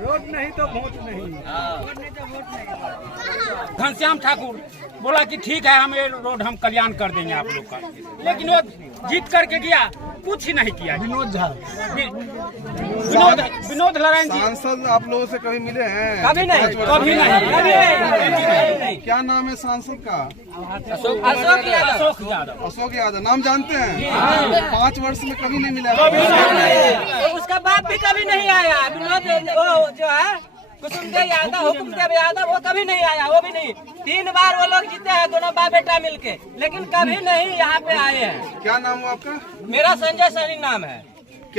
Road नहीं तो vote नहीं। घनश्याम ठाकुर बोला कि ठीक है हम ये रोड हम कल्याण कर देंगे आप लोग का, लेकिन वो जीत करके गया, कुछ ही नहीं किया। विनोद झा, विनोद नारायण जी सांसद आप लोगों से कभी मिले हैं? कभी नहीं, कभी नहीं। क्या नाम है सांसद का? अशोक यादव। अशोक यादव नाम जानते हैं? 5 वर्ष में कभी नहीं मिला। उसका बाप भी कभी नहीं आया। विनोद वो जो है कुसुमदेव यादव, हुकुमदेव यादव, वो कभी नहीं आया, वो भी नहीं। 3 बार वो लोग जीते हैं, दोनों बाप बेटा मिलके, लेकिन कभी नहीं यहाँ पे आए हैं। क्या नाम है आपका? मेरा संजय सैनी नाम है।